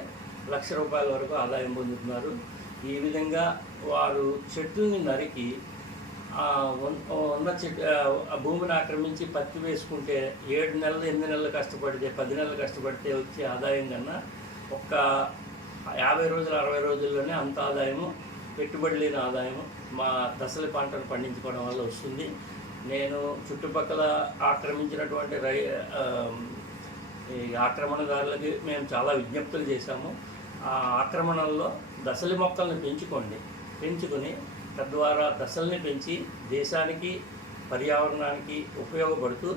₹1,00,000 వరకు ఆదాయం పొందుతున్నారు. ఈ విధంగా వారు చెట్లని నరికి ఉన్న భూమిని ఆక్రమించి పత్తి వేసుకుంటే 7 నెలలు 8 నెలలు కష్టపడితే 10 నెలలు కష్టపడితే వచ్చే ఆదాయం కన్నా ఒక్క 50 రోజులు 60 రోజుల్లోనే అంత ఆదాయము, పెట్టుబడి లేని ఆదాయము మా దశల పంటను పండించుకోవడం వల్ల వస్తుంది. నేను చుట్టుపక్కల ఆక్రమించినటువంటి ఆక్రమణదారులకి మేము చాలా విజ్ఞప్తులు చేశాము. ఆ ఆక్రమణల్లో దశల మొక్కల్ని పెంచుకొని తద్వారా దశల్ని పెంచి దేశానికి, పర్యావరణానికి ఉపయోగపడుతూ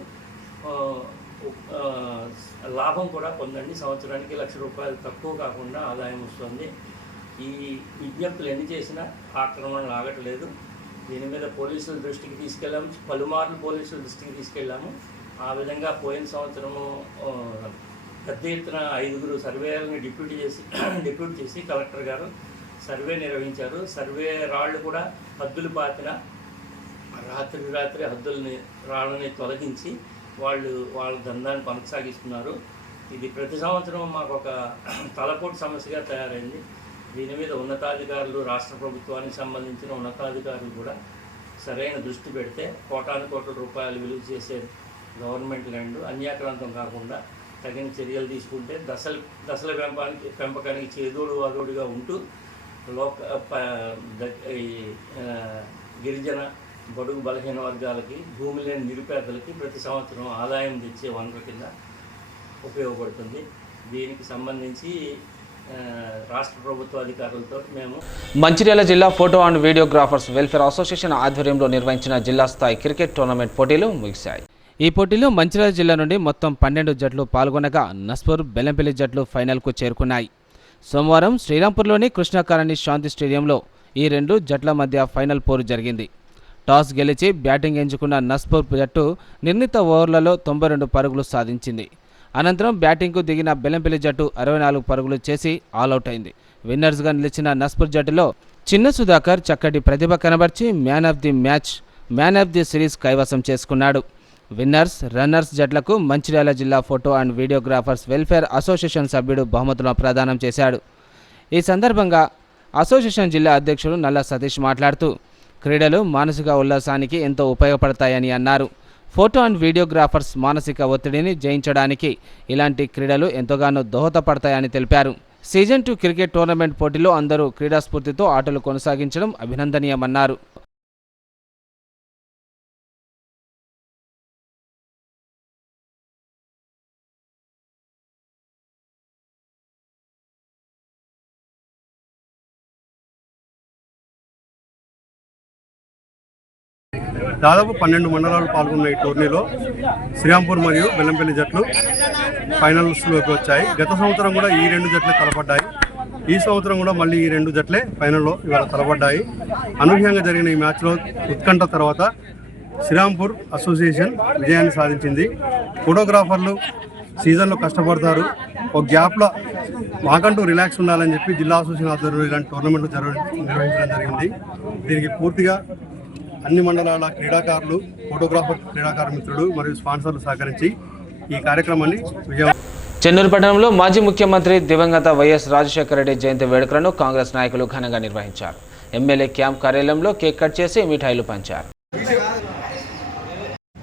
లాభం కూడా పొందండి. సంవత్సరానికి ₹1,00,000 తక్కువ కాకుండా ఆదాయం వస్తుంది. ఈ విజ్ఞప్తులు ఎన్ని చేసినా ఆక్రమణలు ఆగట్లేదు. దీని మీద పోలీసుల దృష్టికి తీసుకెళ్ళాము, పలుమార్లు పోలీసుల దృష్టికి తీసుకెళ్ళాము. ఆ విధంగా పోయిన సంవత్సరము పెద్ద ఎత్తున 5 సర్వేయర్ని డిప్యూట్ చేసి కలెక్టర్ గారు సర్వే నిర్వహించారు. సర్వే రాళ్ళు కూడా హద్దులు పాతిన రాత్రి రాళ్ళని తొలగించి వాళ్ళ దందాన్ని కొనసాగిస్తున్నారు. ఇది ప్రతి సంవత్సరం మాకు ఒక తలపోటు సమస్యగా తయారైంది. దీని మీద ఉన్నతాధికారులు, రాష్ట్ర ప్రభుత్వానికి సంబంధించిన ఉన్నతాధికారులు కూడా సరైన దృష్టి పెడితే ₹1,00,00,000 విలువ చేసే గవర్నమెంట్ ల్యాండ్ అన్యాక్రాంతం కాకుండా తగిన చర్యలు తీసుకుంటే దశల పెంపకానికి చేదోడు వాదోడుగా ఉంటూ గిరిజన, బడుగు, బలహీన వర్గాలకి, భూమి లేని నిరుపేదలకి ప్రతి సంవత్సరం ఆదాయం తెచ్చే వనరు కింద ఉపయోగపడుతుంది. దీనికి సంబంధించి రాష్ట్ర ప్రభుత్వ అధికారులతో మేము మంచిర్యాల జిల్లా photo and videographers welfare association ఆధ్వర్యంలో నిర్వహించిన జిల్లా స్థాయి క్రికెట్ టోర్నమెంట్ పోటీలు ముగిశాయి. ఈ పోటీలో మంచిర్యాల జిల్లా నుండి మొత్తం 12 జట్లు పాల్గొనగా నస్పూర్, బెల్లంపల్లి జట్లు ఫైనల్కు చేరుకున్నాయి. సోమవారం శ్రీరాంపూర్లోని కృష్ణాకారణి శాంతి స్టేడియంలో ఈ 2 జట్ల మధ్య ఫైనల్ పోరు జరిగింది. టాస్ గెలిచి బ్యాటింగ్ ఎంచుకున్న నస్పూర్ జట్టు నిర్ణీత ఓవర్లలో 92 పరుగులు సాధించింది. అనంతరం బ్యాటింగ్కు దిగిన బెల్లంపల్లి జట్టు 64 పరుగులు చేసి ఆలౌట్ అయింది. విన్నర్స్గా నిలిచిన నస్పూర్ జట్టులో చిన్న సుధాకర్ చక్కటి ప్రతిభ కనబర్చి మ్యాన్ ఆఫ్ ది సిరీస్ కైవసం చేసుకున్నాడు. విన్నర్స్, రన్నర్స్ జట్లకు మంచిర్యాల జిల్లా photo and videographers welfare association సభ్యుడు బహుమతులను ప్రదానం చేశాడు. ఈ సందర్భంగా అసోసియేషన్ జిల్లా అధ్యక్షుడు నల్ల సతీష్ మాట్లాడుతూ క్రీడలు మానసిక ఉల్లాసానికి ఎంతో ఉపయోగపడతాయని అన్నారు. ఫోటో అండ్ వీడియోగ్రాఫర్స్ మానసిక ఒత్తిడిని జయించడానికి ఇలాంటి క్రీడలు ఎంతగానో దోహదపడతాయని తెలిపారు. సీజన్ 2 క్రికెట్ టోర్నమెంట్ పోటీలో అందరూ క్రీడాస్ఫూర్తితో ఆటలు కొనసాగించడం అభినందనీయమన్నారు. దాదాపు 12 మండలాలు పాల్గొన్న ఈ టోర్నీలో శ్రీరాంపూర్ మరియు బెల్లంపల్లి జట్లు ఫైనల్స్లోకి వచ్చాయి. గత సంవత్సరం కూడా ఈ 2 జట్లే తలపడ్డాయి. ఈ సంవత్సరం కూడా మళ్ళీ ఈ 2 జట్లే ఫైనల్లో ఇవాళ తలపడ్డాయి. అనూహ్యంగా జరిగిన ఈ మ్యాచ్లో ఉత్కంఠ తర్వాత శ్రీరాంపూర్ అసోసియేషన్ విజయాన్ని సాధించింది. ఫోటోగ్రాఫర్లు సీజన్లో కష్టపడతారు. ఒక గ్యాప్లో మాకంటూ రిలాక్స్ ఉండాలని చెప్పి జిల్లా అసోసియేషన్ ఆధ్వర్యంలో ఇలాంటి టోర్నమెంట్లు నిర్వహించడం జరిగింది. దీనికి పూర్తిగా అన్ని మండలాల క్రీడాకారులు, ఫోటోగ్రాఫర్, క్రీడాకారు మిత్రులు మరియు స్పాన్సర్లు సహకరించి ఈ కార్యక్రమాన్ని విజయవంతం. చెన్నూరు పట్టణంలో మాజీ ముఖ్యమంత్రి దివంగత వైఎస్ రాజశేఖర రెడ్డి జయంతి వేడుకలను కాంగ్రెస్ నాయకులు ఘనంగా నిర్వహించారు. ఎమ్మెల్యే క్యాంప్ కార్యాలయంలో కేక్ కట్ చేసి మిఠాయిలు పంచారు.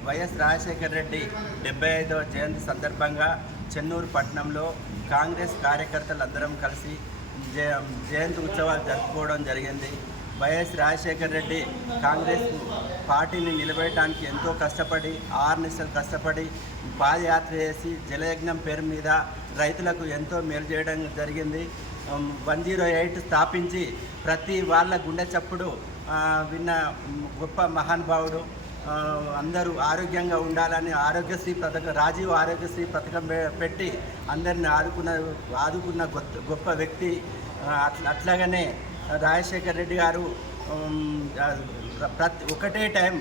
వైఎస్ రాజశేఖర రెడ్డి 75వ జయంతి సందర్భంగా చెన్నూరు పట్టణంలో కాంగ్రెస్ కార్యకర్తలందరం కలిసి జయంతి ఉత్సవాలు జరుపుకోవడం జరిగింది. వైఎస్ రాజశేఖర రెడ్డి కాంగ్రెస్ పార్టీని నిలబెట్టడానికి ఎంతో కష్టపడి 6 నెలలు కష్టపడి పాదయాత్ర చేసి జలయజ్ఞం పేరు మీద రైతులకు ఎంతో మేలు చేయడం జరిగింది. 108 స్థాపించి ప్రతి వాళ్ళ గుండె చప్పుడు విన్న గొప్ప మహానుభావుడు. అందరూ ఆరోగ్యంగా ఉండాలని ఆరోగ్యశ్రీ పథకం, రాజీవ్ ఆరోగ్యశ్రీ పథకం పెట్టి అందరిని ఆదుకున్న గొప్ప వ్యక్తి. అట్లాగనే రాజశేఖర్ రెడ్డి గారు ఒకటే టైం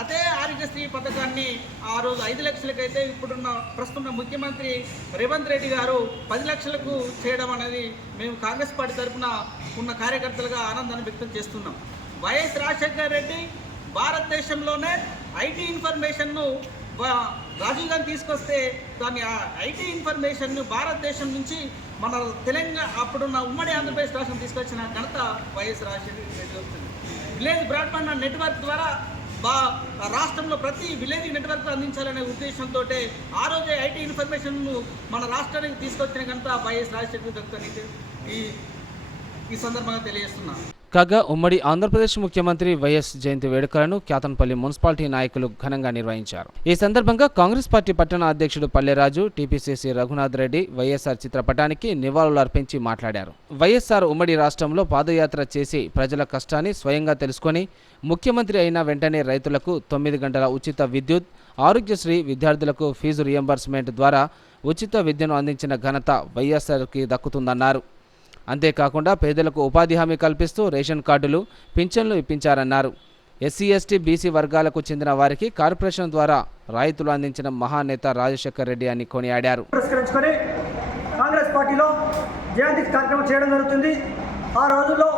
అదే ఆరోగ్యశ్రీ పథకాన్ని ఆ రోజు 5 లక్షలకైతే ఇప్పుడున్న ప్రస్తుత ముఖ్యమంత్రి రేవంత్ రెడ్డి గారు 10 లక్షలకు చేయడం అనేది మేము కాంగ్రెస్ పార్టీ తరఫున ఉన్న కార్యకర్తలుగా ఆనందాన్ని వ్యక్తం చేస్తున్నాం. వైఎస్ రాజశేఖర్ రెడ్డి భారతదేశంలోనే ఐటీ ఇన్ఫర్మేషన్ను రాజీవ్ గాంధీ తీసుకొస్తే దాన్ని ఐటీ ఇన్ఫర్మేషన్ను భారతదేశం నుంచి మన తెలంగాణ అప్పుడున్న ఉమ్మడి ఆంధ్రప్రదేశ్ రాష్ట్రం తీసుకొచ్చిన ఘనత వైఎస్ రాజశేఖర రెడ్డి వస్తుంది. విలేజ్ బ్రాడ్బ్యాండ్ నెట్వర్క్ ద్వారా రాష్ట్రంలో ప్రతి విలేజ్ నెట్వర్క్ అందించాలనే ఉద్దేశంతో ఆ రోజే ఐటీ ఇన్ఫర్మేషన్ను మన రాష్ట్రానికి తీసుకొచ్చిన ఘనత వైఎస్ రాజశేఖర రెడ్డి ఈ సందర్భంగా తెలియజేస్తున్నాను. కాగా ఉమ్మడి ఆంధ్రప్రదేశ్ ముఖ్యమంత్రి వైఎస్ జయంతి వేడుకలను క్యాతన్పల్లి మున్సిపాలిటీ నాయకులు ఘనంగా నిర్వహించారు. ఈ సందర్భంగా కాంగ్రెస్ పార్టీ పట్టణ అధ్యక్షుడు పల్లెరాజు, టీపీసీసీ రఘునాథ్ రెడ్డి వైఎస్ఆర్ చిత్రపటానికి నివాళులు అర్పించి మాట్లాడారు. వైఎస్ఆర్ ఉమ్మడి రాష్ట్రంలో పాదయాత్ర చేసి ప్రజల కష్టాన్ని స్వయంగా తెలుసుకొని ముఖ్యమంత్రి అయిన వెంటనే రైతులకు 9 గంటల ఉచిత విద్యుత్, ఆరోగ్యశ్రీ, విద్యార్థులకు ఫీజు రియంబర్స్మెంట్ ద్వారా ఉచిత విద్యను అందించిన ఘనత వైఎస్ఆర్కి దక్కుతుందన్నారు. అంతేకాకుండా పేదలకు ఉపాధి హామీ కల్పిస్తూ రేషన్ కార్డులు, పింఛన్లు ఇప్పించారన్నారు. ఎస్సీ, ఎస్టీ, బీసీ వర్గాలకు చెందిన వారికి కార్పొరేషన్ ద్వారా రాయితీలు అందించిన మహానేత రాజశేఖర్ రెడ్డి అని కొనియాడారు. కాంగ్రెస్ పార్టీలో జయంతి కార్యక్రమం చేయడం జరుగుతుంది. ఆ రోజుల్లో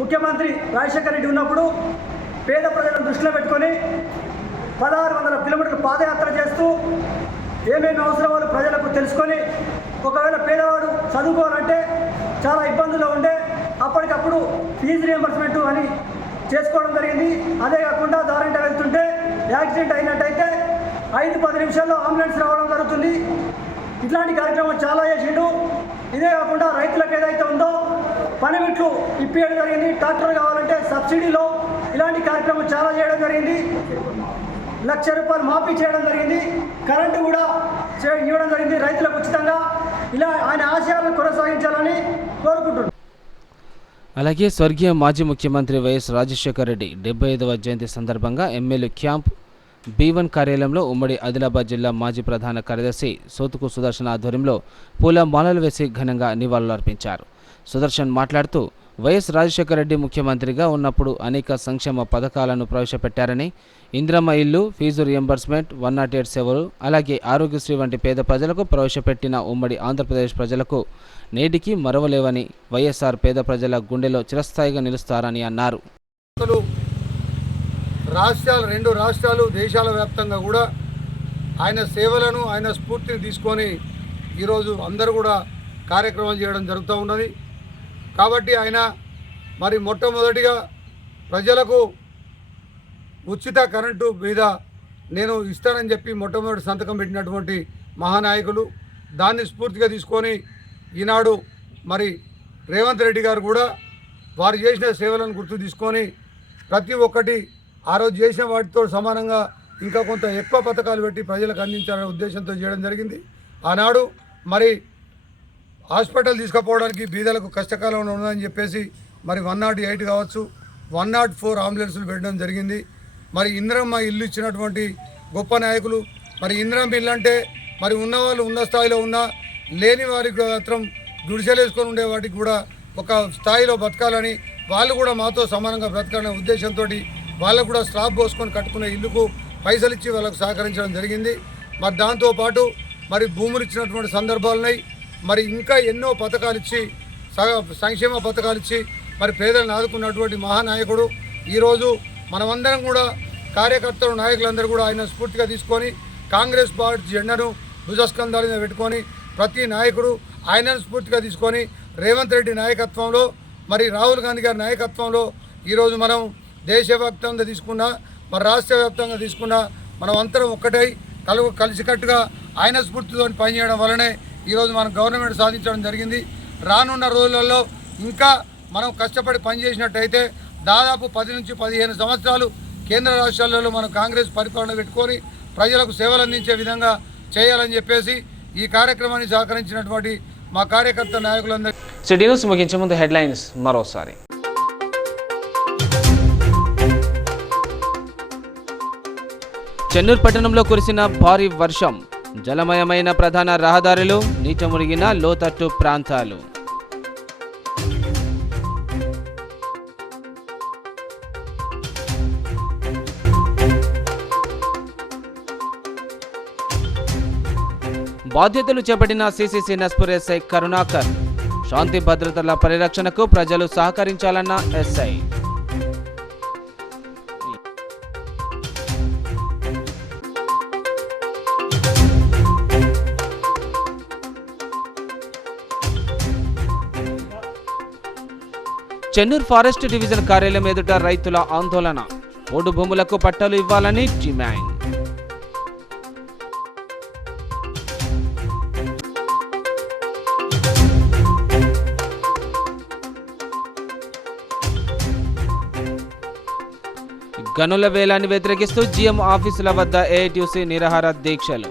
ముఖ్యమంత్రి రాజశేఖర్ రెడ్డి ఉన్నప్పుడు పేద ప్రజలను దృష్టిలో పెట్టుకొని 1600 కిలోమీటర్లు పాదయాత్ర చేస్తూ ఏమేమి అవసరాలు ప్రజలకు తెలుసుకొని, ఒకవేళ పేదవాడు చదువుకోవాలంటే చాలా ఇబ్బందులు ఉండే అప్పటికప్పుడు ఫీజు రియంబర్స్మెంట్ అని చేసుకోవడం జరిగింది. అదే కాకుండా దారింట వెళ్తుంటే యాక్సిడెంట్ అయినట్టయితే 5-10 నిమిషాల్లో అంబులెన్స్ రావడం జరుగుతుంది. ఇట్లాంటి కార్యక్రమం చాలా చేసిండు. ఇదే కాకుండా రైతులకు ఏదైతే ఉందో పనిముట్లు ఇప్పించడం జరిగింది. ట్రాక్టర్ కావాలంటే సబ్సిడీలో ఇలాంటి కార్యక్రమం చాలా చేయడం జరిగింది. ₹1,00,000 మాఫీ చేయడం జరిగింది. కరెంటు కూడా ఇవ్వడం జరిగింది రైతులకు ఉచితంగా. ఇలా ఆయన ఆశయాలను కొనసాగించాలని కోరుకుంటున్నాను. అలాగే స్వర్గీయ మాజీ ముఖ్యమంత్రి వైఎస్ రాజశేఖర రెడ్డి 75వ జయంతి సందర్భంగా ఎమ్మెల్యే క్యాంప్ B1 కార్యాలయంలో ఉమ్మడి ఆదిలాబాద్ జిల్లా మాజీ ప్రధాన కార్యదర్శి సోతుకు సుదర్శన్ ఆధ్వర్యంలో పూల మాలలు వేసి ఘనంగా నివాళులర్పించారు. సుదర్శన్ మాట్లాడుతూ వైఎస్ రాజశేఖర రెడ్డి ముఖ్యమంత్రిగా ఉన్నప్పుడు అనేక సంక్షేమ పథకాలను ప్రవేశపెట్టారని, ఇంద్రమ్మ ఇల్లు, ఫీజు రియంబర్స్మెంట్, 108 సేవలు, అలాగే ఆరోగ్యశ్రీ వంటి పేద ప్రజలకు ప్రవేశపెట్టిన ఉమ్మడి ఆంధ్రప్రదేశ్ ప్రజలకు నేటికి మరవలేవని, వైఎస్ఆర్ పేద ప్రజల గుండెలో చిరస్థాయిగా నిలుస్తారని అన్నారు. రెండు రాష్ట్రాలు దేశాల వ్యాప్తంగా కూడా ఆయన సేవలను, ఆయన స్ఫూర్తిని తీసుకొని ఈరోజు అందరూ కూడా కార్యక్రమం చేయడం జరుగుతూ ఉన్నది. కాబట్టి ఆయన మరి మొట్టమొదటిగా ప్రజలకు ఉచిత కరెంటు మీద నేను ఇస్తానని చెప్పి మొట్టమొదటి సంతకం పెట్టినటువంటి మహానాయకులు. దాన్ని స్ఫూర్తిగా తీసుకొని ఈనాడు మరి రేవంత్ రెడ్డి గారు కూడా వారు చేసిన సేవలను గుర్తు తీసుకొని ప్రతి ఒక్కటి ఆ రోజు చేసిన వాటితో సమానంగా ఇంకా కొంత ఎక్కువ పథకాలు పెట్టి ప్రజలకు అందించాలనే ఉద్దేశంతో చేయడం జరిగింది. ఆనాడు మరి హాస్పిటల్ తీసుకుపోవడానికి బీదలకు కష్టకాలంలో ఉన్నదని చెప్పేసి మరి 108 కావచ్చు 104 అంబులెన్సులు పెట్టడం జరిగింది. మరి ఇందిరమ్మ ఇల్లు ఇచ్చినటువంటి గొప్ప నాయకులు. మరి ఇందిరమ్మ ఇల్లు అంటే మరి ఉన్నవాళ్ళు ఉన్న స్థాయిలో ఉన్నా లేని వారికి మాత్రం గుడిసెలేసుకొని ఉండే వాటికి కూడా ఒక స్థాయిలో బతకాలని వాళ్ళు కూడా మాతో సమానంగా బ్రతకాలనే ఉద్దేశంతో వాళ్ళకు కూడా స్లాబ్ పోసుకొని కట్టుకునే ఇల్లుకు పైసలు ఇచ్చి వాళ్ళకు సహకరించడం జరిగింది. మరి దాంతోపాటు మరి భూములు ఇచ్చినటువంటి సందర్భాలున్నాయి. మరి ఇంకా ఎన్నో పథకాలు ఇచ్చి సంక్షేమ పథకాలు ఇచ్చి మరి పేదలను ఆదుకున్నటువంటి మహానాయకుడు. ఈరోజు మనమందరం కూడా కార్యకర్తలు నాయకులందరూ కూడా ఆయన స్ఫూర్తిగా తీసుకొని కాంగ్రెస్ పార్టీ జెండాను భుజస్కంధాల మీద పెట్టుకొని ప్రతి నాయకుడు ఆయనను స్ఫూర్తిగా తీసుకొని రేవంత్ రెడ్డి నాయకత్వంలో మరి రాహుల్ గాంధీ గారి నాయకత్వంలో ఈరోజు మనం దేశవ్యాప్తంగా తీసుకున్నా మరి రాష్ట్ర వ్యాప్తంగా తీసుకున్నా మనం అందరం ఒక్కటై కలిసికట్టుగా ఆయన స్ఫూర్తితో పనిచేయడం వల్లనే ఈరోజు మనం గవర్నమెంట్ సాధించడం జరిగింది. రానున్న రోజులలో ఇంకా మనం కష్టపడి పనిచేసినట్టయితే దాదాపు 10 నుంచి 15 సంవత్సరాలు కేంద్ర రాష్ట్రాలలో మనం కాంగ్రెస్ పరిపాలన పెట్టుకొని ప్రజలకు సేవలు అందించే విధంగా చేయాలని చెప్పేసి ఈ కార్యక్రమాన్ని సహకరించినటువంటి మా కార్యకర్త నాయకులందరూ. సిటీ న్యూస్ ముగించే ముందు హెడ్లైన్స్ మరోసారి. చెన్నూరు పట్టణంలో కురిసిన భారీ వర్షం, జలమయమైన ప్రధాన రహదారులు, నీట మునిగిన లోతట్టు ప్రాంతాలు. బాధ్యతలు చేపట్టిన సిసిసి నస్పూర్ ఎస్ఐ కరుణాకర్. శాంతి భద్రతల పరిరక్షణకు ప్రజలు సహకరించాలన్న ఎస్ఐ. చెన్నూరు ఫారెస్ట్ డివిజన్ కార్యాలయం ఎదుట రైతుల ఆందోళన, పోడు భూములకు పట్టాలు ఇవ్వాలని డిమాండ్. గనుల వేలాన్ని వ్యతిరేకిస్తూ జీఎం ఆఫీసుల వద్ద ఏఐటీయూసీ నిరాహార దీక్షలు.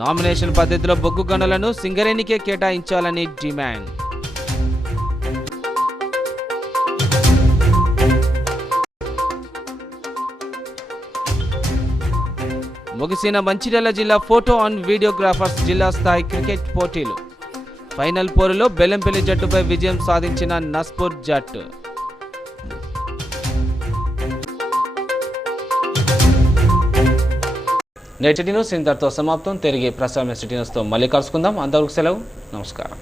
నామినేషన్ పద్ధతిలో బొగ్గు గనులను సింగరేణికే కేటాయించాలని డిమాండ్. ముగిసిన మంచిర్యాల జిల్లా ఫోటో అండ్ వీడియోగ్రాఫర్స్ జిల్లా స్థాయి క్రికెట్ పోటీలు. ఫైనల్ పోరులో బెల్లంపల్లి జట్టుపై విజయం సాధించిన నస్పూర్ జట్టు. నేటి న్యూస్ ఇంతటితో సమాప్తం. తిరిగి ప్రసారం సిటీ న్యూస్తో మళ్ళీ కలుసుకుందాం. అంతవరకు సెలవు. నమస్కారం.